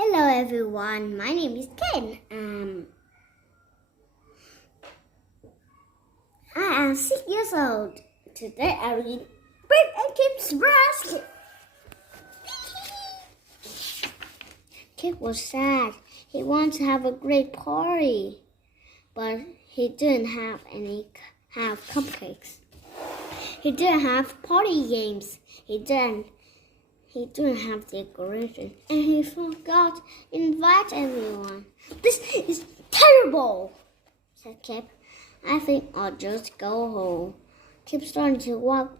Hello everyone, my name is Ken. I am 6 years old. Today I read Bird and Kip's Basket. Kip was sad. He wanted to have a great party, but he didn't have cupcakes. He didn't have party games. He didn't have decoration, and he forgot to invite everyone. This is terrible, said Kip. I think I'll just go home. Kip started to walk,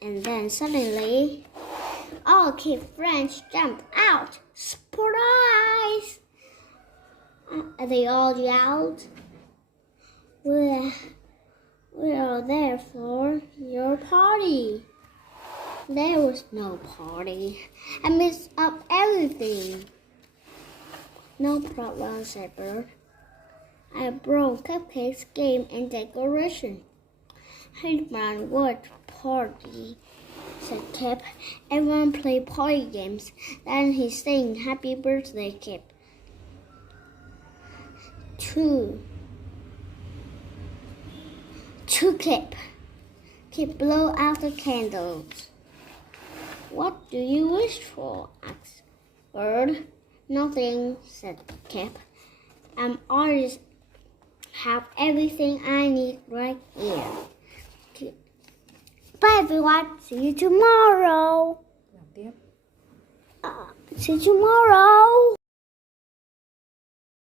and then suddenly, all Kip's friends jumped out. Surprise! They all yelled, We are there for your party. There was no party. I messed up everything. No problem, said Bird. I brought cupcakes, game, and decoration. Hey, man, what party? Said Kip. Everyone played party games. Then he sang Happy Birthday, Kip. To Kip. Kip blew out the candles. What do you wish for? Asked Bird. Nothing, said Kip. I always have everything I need right here. Bye everyone. See you tomorrow. See you tomorrow.